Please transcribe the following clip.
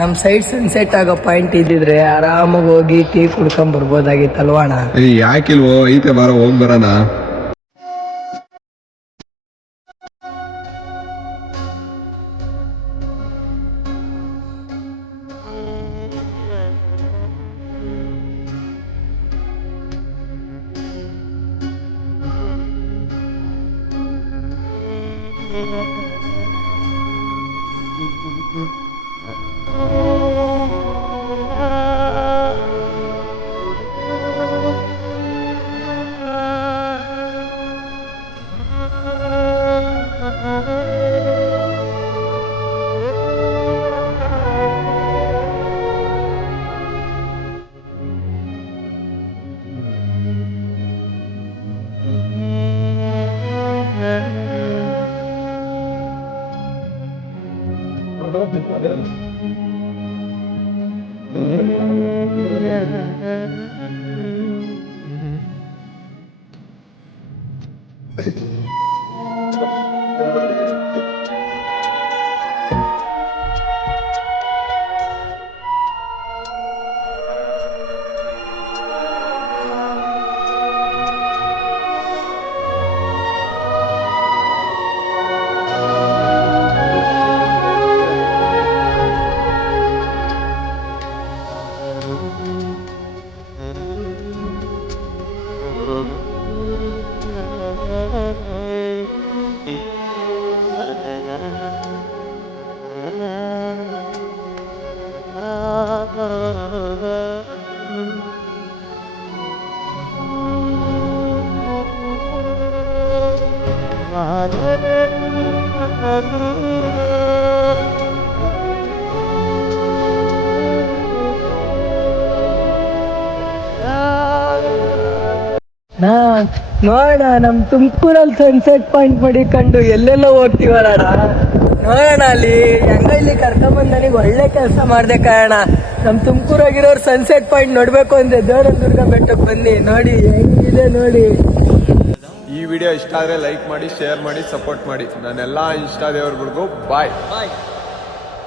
ನಮ್ side sunset ಆಗೋ point ಇದ್ದಿದ್ರೆ ಆರಾಮಾಗಿ ಹೋಗಿ ಟೀ ಕುಡ್ಕೊಂಡ್ ಬರ್ಬೋದಾಗಿತ್ತಲ್ವಾಣ. ಯಾಕಿಲ್ವೋ, ಐತೆ ಬಾರ ಹೋಗ್ ಬರೋಣ. ನೋಡೋಣ, ನಮ್ ತುಮಕೂರಲ್ಲಿ ಸನ್ಸೆಟ್ ಪಾಯಿಂಟ್ ಮಡಿಕೊಂಡು ಎಲ್ಲೆಲ್ಲೋ ಹೋಗ್ತೀವಲ್ಲ. ನೋಡೋಣ ಅಲ್ಲಿ ಹೆಂಗಲ್ಲಿ ಕರ್ಕೊಂಬಂದ್ ನನಗೆ ಒಳ್ಳೆ ಕೆಲಸ ಮಾಡ್ದೆ ಕಾರಣ. ನಮ್ ತುಮಕೂರಾಗಿರೋರು ಸನ್ಸೆಟ್ ಪಾಯಿಂಟ್ ನೋಡ್ಬೇಕು ಅಂದ್ರೆ ದೇವರದುರ್ಗ ಬೆಟ್ಟಕ್ಕೆ ಬನ್ನಿ, ನೋಡಿ ಹೆಂಗಿದೆ ನೋಡಿ. ಈ ವಿಡಿಯೋ ಇಷ್ಟ ಆದ್ರೆ ಲೈಕ್ ಮಾಡಿ, ಶೇರ್ ಮಾಡಿ, ಸಪೋರ್ಟ್ ಮಾಡಿ. ನನ್ನೆಲ್ಲಾ ಇಷ್ಟ ದೇವರುಗಳಿಗೂ ಬಾಯ್.